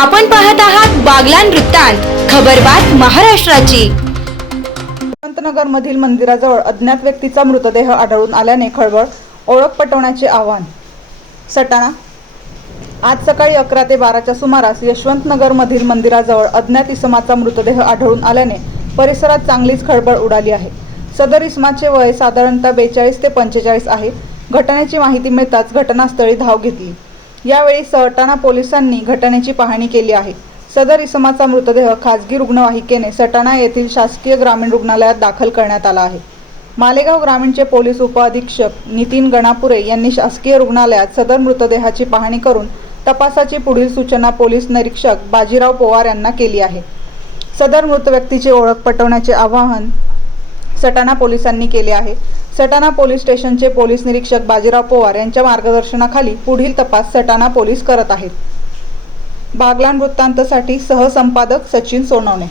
आपण पाहत आहात बागलान वृत्तांत खबरबात महाराष्ट्राची. मधील मंदिराजवळ अज्ञात व्यक्तीचा मृतदेह आढळून आल्याने खळबळ ओळख पटवण्याचे आव्हान. सटाणा. आज सकाळी अकरा ते बाराच्या सुमारास यशवंतनगरमधील मंदिराजवळ अज्ञात इसमाचा मृतदेह आढळून आल्याने परिसरात चांगलीच खळबळ उडाली आहे. सदर इसमाचे वय साधारणतः बेचाळीस ते पंचेचाळीस आहे. घटनेची माहिती मिळताच घटनास्थळी धाव घेतली. यावेळी सटाणा पोलिसांनी घटनेची पाहणी केली आहे. सदर इसमाचा मृतदेह खाजगी रुग्णवाहिकेने सटाणा येथील शासकीय ग्रामीण रुग्णालयात दाखल करण्यात आला आहे. मालेगाव ग्रामीणचे पोलीस उपअधीक्षक नितीन गणापुरे यांनी शासकीय रुग्णालयात सदर मृतदेहाची पाहणी करून तपासाची पुढील सूचना पोलीस निरीक्षक बाजीराव पोवार यांना केली आहे. सदर मृत व्यक्तीची ओळख पटवण्याचे आवाहन सटाणा पोलिसांनी केले आहे. सटाणा पोलीस स्टेशनचे पोलीस निरीक्षक बाजीराव पवार यांच्या मार्गदर्शनाखाली पुढील तपास सटाणा पोलीस करत आहेत. बागलान वृत्तांतसाठी सहसंपादक सचिन सोनवणे.